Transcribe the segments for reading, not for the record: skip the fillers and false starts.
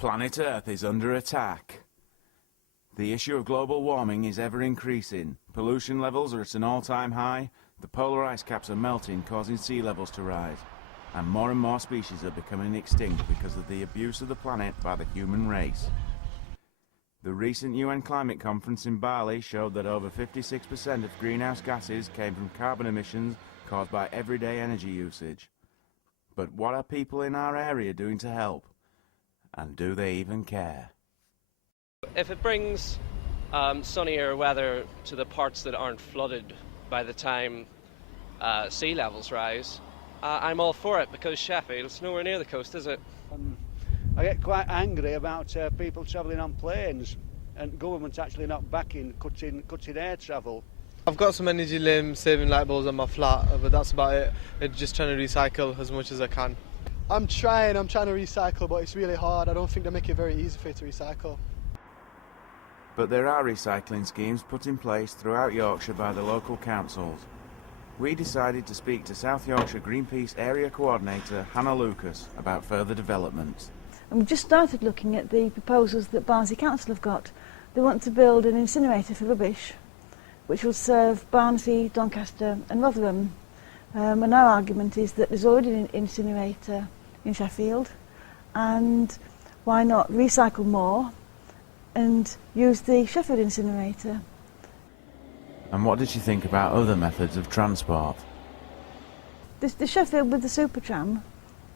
Planet Earth is under attack. The issue of global warming is ever increasing. Pollution levels are at an all-time high. The polar ice caps are melting, causing sea levels to rise. And more species are becoming extinct because of the abuse of the planet by the human race. The recent UN climate conference in Bali showed that over 56% of greenhouse gases came from carbon emissions caused by everyday energy usage. But what are people in our area doing to help? And do they even care? If it brings sunnier weather to the parts that aren't flooded by the time sea levels rise, I'm all for it, because Sheffield's nowhere near the coast, is it? I get quite angry about people travelling on planes and government actually not backing cutting air travel. I've got some energy saving light bulbs on my flat, but that's about it. I'm just trying to recycle as much as I can. I'm trying to recycle, but it's really hard. I don't think they make it very easy for you to recycle. But there are recycling schemes put in place throughout Yorkshire by the local councils. We decided to speak to South Yorkshire Greenpeace Area Coordinator Hannah Lucas about further developments. And we've just started looking at the proposals that Barnsley Council have got. They want to build an incinerator for rubbish, which will serve Barnsley, Doncaster and Rotherham. And our argument is that there's already an incinerator in Sheffield, and why not recycle more and use the Sheffield incinerator? And what did she think about other methods of transport? The Sheffield with the super tram,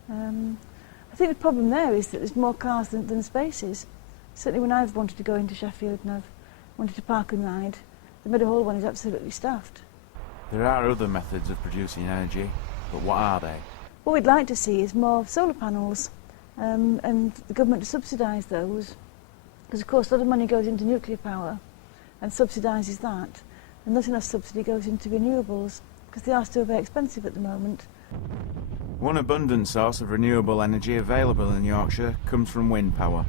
I think the problem there is that there's more cars than spaces. Certainly when I've wanted to go into Sheffield and I've wanted to park and ride, the Meadowhall one is absolutely stuffed. There are other methods of producing energy, but what are they? What we'd like to see is more solar panels, and the government to subsidise those, because of course a lot of money goes into nuclear power and subsidises that, and not enough subsidy goes into renewables, because they are still very expensive at the moment. One abundant source of renewable energy available in Yorkshire comes from wind power.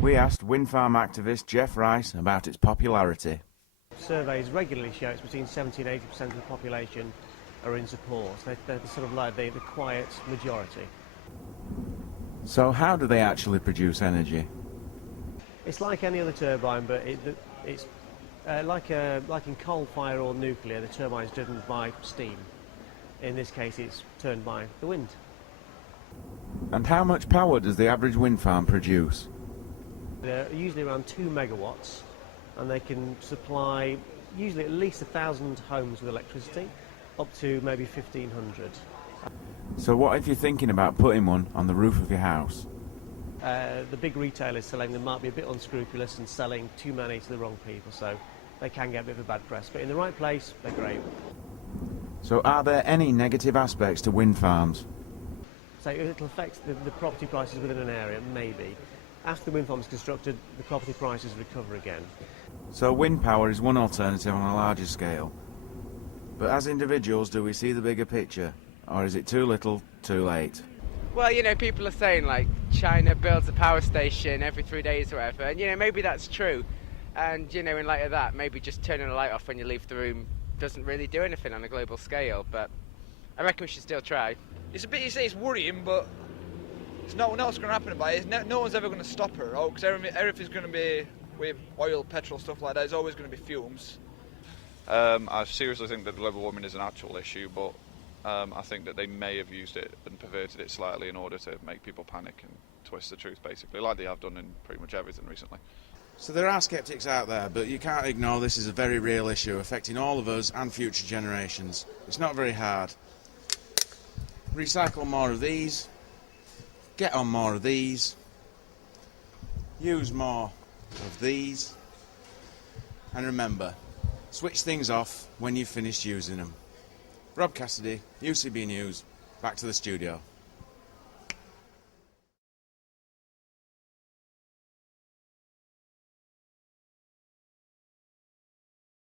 We asked wind farm activist Jeff Rice about its popularity. Surveys regularly show it's between 70 and 80% of the population are in support. They're sort of like the quiet majority. So how do they actually produce energy? It's like any other turbine, but it's like in coal fire or nuclear, the turbine is driven by steam. In this case, it's turned by the wind. And how much power does the average wind farm produce? They're usually around 2 megawatts, and they can supply usually at least 1,000 homes with electricity, up to maybe 1,500. So what if you're thinking about putting one on the roof of your house? The big retailers selling them might be a bit unscrupulous and selling too many to the wrong people, so they can get a bit of a bad press. But in the right place, they're great. So are there any negative aspects to wind farms? So it'll affect the property prices within an area, maybe. After the wind farm is constructed, the property prices recover again. So wind power is one alternative on a larger scale. But as individuals, do we see the bigger picture? Or is it too little, too late? Well, you know, people are saying, like, China builds a power station every 3 days or whatever, and, you know, maybe that's true. And, you know, in light of that, maybe just turning a light off when you leave the room doesn't really do anything on a global scale, but I reckon we should still try. It's a bit, you say it's worrying, but it's not what's going to happen about it. No one's ever going to stop her, because everything's going to be with oil, petrol, stuff like that. There's always going to be fumes. I seriously think that global warming is an actual issue, but I think that they may have used it and perverted it slightly in order to make people panic and twist the truth, basically, like they have done in pretty much everything recently. So there are sceptics out there, but you can't ignore this is a very real issue affecting all of us and future generations. It's not very hard. Recycle more of these, get on more of these, use more of these, and remember, switch things off when you've finished using them. Rob Cassidy, UCB News, back to the studio.